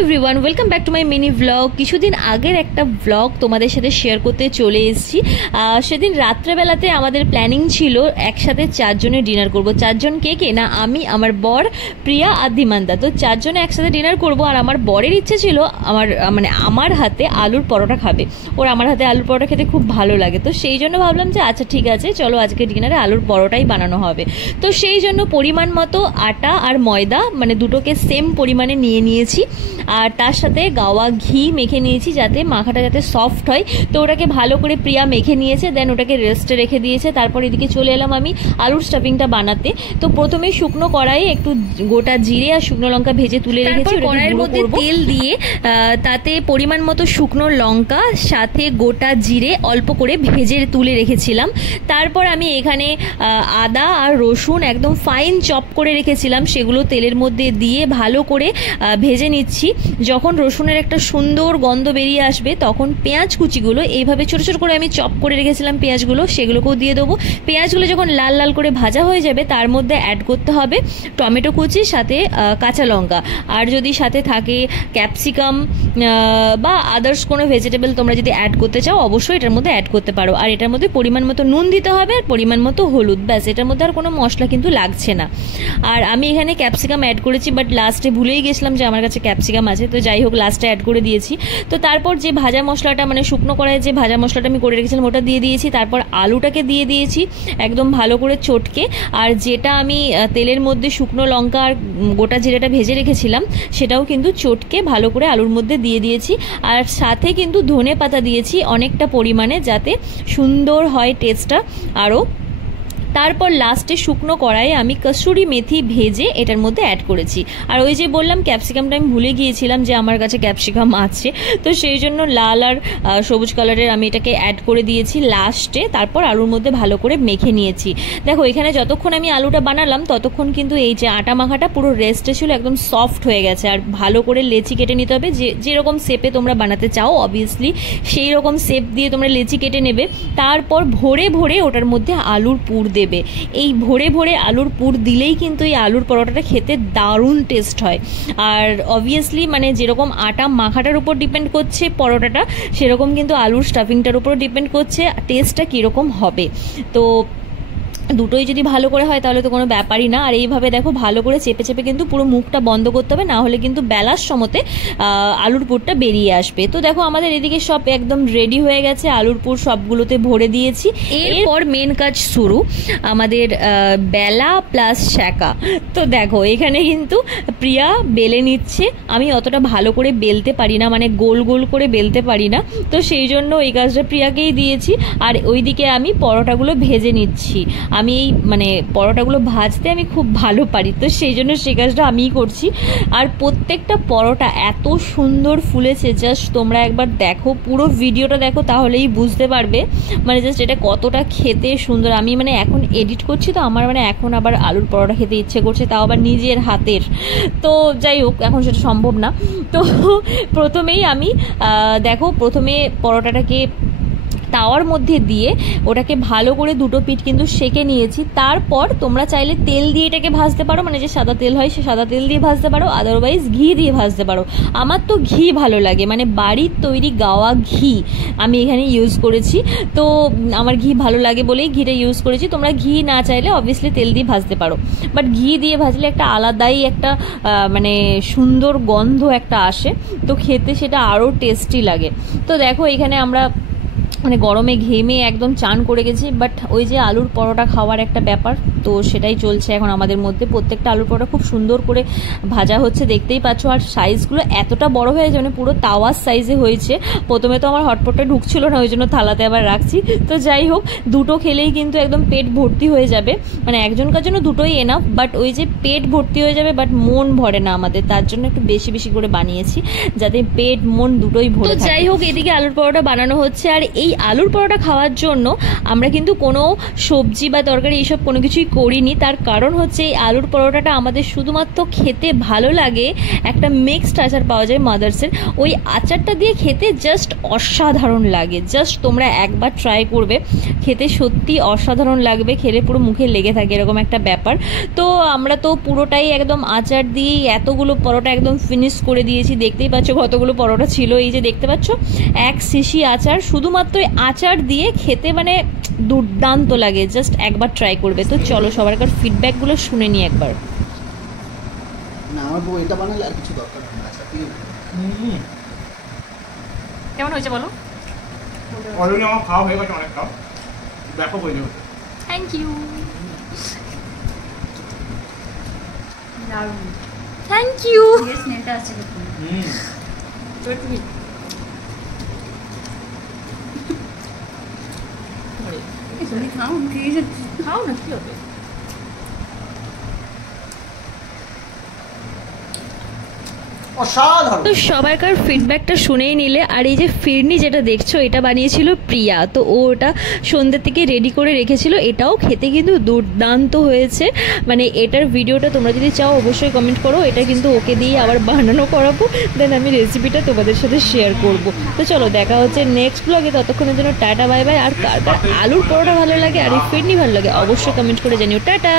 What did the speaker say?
Everyone, welcome back to my mini blog. কিছুদিন আগের একটা ব্লগ তোমাদের সাথে শেয়ার করতে চলে এসেছি। সেদিন রাত্রেবেলাতে আমাদের প্ল্যানিং ছিল একসাথে 4 জনের ডিনার করব। 4 জন কে কে না, আমি, আমার বর, প্রিয়া আর ধীমানদা। তো 4 জনে একসাথে ডিনার করব। আর আমার বরের ইচ্ছে ছিল আমার হাতে আলুর পরোটা খাবে। ওর আমার হাতে আলুর পরোটা খেতে খুব ভালো লাগে। তো সেই জন্য ভাবলাম যে আচ্ছা ঠিক আছে, চলো আজকে ডিনারে আলুর পরোটাই বানানো হবে। তো সেই জন্য পরিমাণ মতো আটা আর ময়দা দুটোকে সেম পরিমাণে নিয়ে নিয়েছি। আর তার সাথে গাওয়া ঘি মেখে নিয়েছি যাতে মাখাটা যাতে সফট হয়। তো ওটাকে ভালো করে প্রিয়া মেখে নিয়েছে, দেন ওটাকে রেস্টে রেখে দিয়েছে। তারপর এদিকে চলে এলাম আমি আলুর স্টাফিংটা বানাতে। তো প্রথমে শুকনো কড়াইয়ে একটু গোটা জিরে আর শুকনো লঙ্কা ভেজে তুলে রেখেছি। কড়াইয়ের মধ্যে তেল দিয়ে তাতে পরিমাণ মতো শুকনো লঙ্কা সাথে গোটা জিরে অল্প করে ভেজে তুলে রেখেছিলাম। তারপর আমি এখানে আদা আর রসুন একদম ফাইন চপ করে রেখেছিলাম, সেগুলো তেলের মধ্যে দিয়ে ভালো করে ভেজে নিচ্ছি। যখন রসুনের একটা সুন্দর গন্ধ বেরিয়ে আসবে তখন পেঁয়াজ কুচিগুলো এইভাবে ছোট ছোট করে আমি চপ করে রেখেছিলাম পেঁয়াজগুলো, সেগুলোকেও দিয়ে দেবো। পেঁয়াজগুলো যখন লাল লাল করে ভাজা হয়ে যাবে তার মধ্যে অ্যাড করতে হবে টমেটো কুচি সাথে কাঁচা লঙ্কা। আর যদি সাথে থাকে ক্যাপসিকাম বা আদার্স কোনো ভেজিটেবল তোমরা যদি অ্যাড করতে চাও অবশ্যই এটার মধ্যে অ্যাড করতে পারো। আর এটার মধ্যে পরিমাণ মতো নুন দিতে হবে আর পরিমাণ মতো হলুদ, ব্যাস। এটার মধ্যে আর কোনো মশলা কিন্তু লাগছে না। আর আমি এখানে ক্যাপসিকাম অ্যাড করেছি, বাট লাস্টে ভুলেই গেছিলাম যে আমার কাছে ক্যাপসিকাম আছে। তো যাই হোক, লাস্টে অ্যাড করে দিয়েছি। তো তারপর যে ভাজা মশলাটা শুকনো কড়াইয়ে যে ভাজা মশলাটা আমি করে রেখেছিলাম ওটা দিয়ে দিয়েছি। তারপর আলুটাকে দিয়ে দিয়েছি একদম ভালো করে চটকে। আর যেটা আমি তেলের মধ্যে শুকনো লঙ্কা আর গোটা জিরেটা ভেজে রেখেছিলাম সেটাও কিন্তু চটকে ভালো করে আলুর মধ্যে দিয়ে দিয়েছি। আর সাথে কিন্তু ধনে পাতা দিয়েছি অনেকটা পরিমাণে যাতে সুন্দর হয় টেস্টটা আরও। তারপর লাস্টে শুকনো কড়াইয়ে আমি কসুরি মেথি ভেজে এটার মধ্যে অ্যাড করেছি। আর ওই যে বললাম ক্যাপসিকামটা আমি ভুলে গিয়েছিলাম যে আমার কাছে ক্যাপসিকাম আছে, তো সেই জন্য লাল আর সবুজ কালারের আমি এটাকে অ্যাড করে দিয়েছি লাস্টে। তারপর আলুর মধ্যে ভালো করে মেখে নিয়েছি। দেখো এখানে যতক্ষণ আমি আলুটা বানালাম ততক্ষণ কিন্তু এই যে আটা মাখাটা পুরো রেস্টে ছিল, একদম সফট হয়ে গেছে। আর ভালো করে লেচি কেটে নিতে হবে, যেরকম শেপে তোমরা বানাতে চাও অবভিয়াসলি সেই রকম শেপ দিয়ে তোমরা লেচি কেটে নেবে। তারপর ভরে ভরে ওটার মধ্যে আলুর পুর দেবে। এই ভরে ভরে আলুর পুর দিলেই কিন্তু এই আলুর পরোটাটা খেতে দারুণ টেস্ট হয়। আর অবভিয়াসলি যেরকম আটা মাখাটার উপর ডিপেন্ড করছে পরোটাটা, সেরকম কিন্তু আলুর স্টাফিংটার উপর ডিপেন্ড করছে টেস্টটা কীরকম হবে। তো দুটোই যদি ভালো করে হয় তাহলে তো কোনো ব্যাপারই না। আর এইভাবে দেখো ভালো করে চেপে চেপে কিন্তু পুরো মুখটা বন্ধ করতে হবে, না হলে কিন্তু বেলার সময়তে আলুর পুরটা বেরিয়ে আসবে। তো দেখো আমাদের এদিকে সব একদম রেডি হয়ে গেছে, আলুর পুর সবগুলোতে ভরে দিয়েছি। এরপর মেন কাজ শুরু, আমাদের বেলা প্লাস শাঁকা। তো দেখো এখানে কিন্তু প্রিয়া বেলে নিচ্ছে। আমি অতটা ভালো করে বেলতে পারি না, গোল গোল করে বেলতে পারি না, তো সেই জন্য এই কাজটা প্রিয়াকেই দিয়েছি। আর ওইদিকে আমি পরোটাগুলো ভেজে নিচ্ছি। আমি এই পরোটাগুলো ভাজতে আমি খুব ভালো পারি, তো সেই জন্য সেই কাজটা আমিই করছি। আর প্রত্যেকটা পরোটা এত সুন্দর ফুলেছে, জাস্ট তোমরা একবার দেখো, পুরো ভিডিওটা দেখো তাহলেই বুঝতে পারবে জাস্ট এটা কতটা খেতে সুন্দর। আমি এখন এডিট করছি, তো আমার এখন আবার আলুর পরোটা খেতে ইচ্ছে করছে, তাও আবার নিজের হাতের। তো যাই হোক, এখন সেটা সম্ভব না। তো প্রথমেই আমি প্রথমে পরোটাটাকে তাওয়ার মধ্যে দিয়ে ওটাকে ভালো করে দুটো পিঠ কিন্তু সেঁকে নিয়েছি। তারপর তোমরা চাইলে তেল দিয়ে এটাকে ভাজতে পারো, যে সাদা তেল হয় সে সাদা তেল দিয়ে ভাজতে পারো, আদারওয়াইজ ঘি দিয়ে ভাজতে পারো। আমার তো ঘি ভালো লাগে, বাড়ির তৈরি গাওয়া ঘি আমি এখানে ইউজ করেছি। তো আমার ঘি ভালো লাগে বলেই ঘিটা ইউজ করেছি। তোমরা ঘি না চাইলে অবভিয়াসলি তেল দিয়ে ভাজতে পারো, বাট ঘি দিয়ে ভাজলে একটা আলাদাই একটা সুন্দর গন্ধ একটা আসে, তো খেতে সেটা আরও টেস্টি লাগে। তো দেখো এখানে আমরা গরমে ঘেমে একদম চান করে গেছি, বাট ওই যে আলুর পরোটা খাওয়ার একটা ব্যাপার, তো সেটাই চলছে এখন আমাদের মধ্যে। প্রত্যেকটা আলুর পরোটা খুব সুন্দর করে ভাজা হচ্ছে, দেখতেই পাচ্ছ। আর সাইজগুলো এতটা বড় হয়েছে, পুরো তাওয়ার সাইজে হয়েছে। প্রথমে তো আমার হটপটটা ঢুকছিল না, ওই জন্য থালাতে আবার রাখছি। তো যাই হোক, দুটো খেলেই কিন্তু একদম পেট ভর্তি হয়ে যাবে। একজনকার জন্য দুটোই এনাফ, বাট ওই যে পেট ভর্তি হয়ে যাবে বাট মন ভরে না আমাদের, তার জন্য একটু বেশি বেশি করে বানিয়েছি যাতে পেট মন দুটোই ভরে। তো যাই হোক, এদিকে আলুর পরোটা বানানো হচ্ছে। আর এই আলুর পরোটা খাওয়ার জন্য আমরা কিন্তু কোনো সবজি বা তরকারি এইসব কোনো কিছুই করিনি। তার কারণ হচ্ছে এই আলুর পরোটাটা আমাদের শুধুমাত্র খেতে ভালো লাগে, একটা মিক্সড আচার পাওয়া যায় মাদার্সের, ওই আচারটা দিয়ে খেতে জাস্ট অসাধারণ লাগে। জাস্ট তোমরা একবার ট্রাই করবে, খেতে সত্যি অসাধারণ লাগবে, খেলে পুরো মুখে লেগে থাকে এরকম একটা ব্যাপার। তো আমরা তো পুরোটাই একদম আচার দিয়েই এতগুলো পরোটা একদম ফিনিশ করে দিয়েছি। দেখতেই পাচ্ছ কতগুলো পরোটা ছিল, এই যে দেখতে পাচ্ছ এক শিশি আচার, শুধুমাত্র আচার দিয়ে খেতে মানে দুর্দান্ত লাগে। জাস্ট একবার ট্রাই করবে। তো চলো সবারকার ফিডব্যাকগুলো শুনে নিই একবার। না আমার বউ এটা বানালে আর কিছু দরকার হয় না। আচ্ছা ঠিক আছে, কেমন হয়েছে বলো? অলরেডি আমার খাওয়া হয়ে গেছে অনেকটা, দেখো বই দেবো। Thank you, thank you. স্মেলটা আসছে দেখুন। তুমি তুমি খাও, ঠিক আছে খাও না, কি হবে? অসাধারণ। তো সবাইকার ফিডব্যাকটা শুনেই নিলে। আর এই যে ফিরনি যেটা দেখছো, এটা বানিয়েছিল প্রিয়া। তো ও ওটা সন্ধ্যে থেকে রেডি করে রেখেছিল। এটাও খেতে কিন্তু দুর্দান্ত হয়েছে। মানে এটার ভিডিওটা তোমরা যদি চাও অবশ্যই কমেন্ট করো, এটা কিন্তু ওকে দিয়ে আবার বানানো করাবো, দেন আমি রেসিপিটা তোমাদের সাথে শেয়ার করব। তো চলো দেখা হচ্ছে নেক্সট ব্লগে, ততক্ষণের জন্য টাটা বাই বাই। আর কার কার আলুর পরোটা ভালো লাগে আর এই ফিরনি ভালো লাগে অবশ্যই কমেন্ট করে জানিও। টাটা।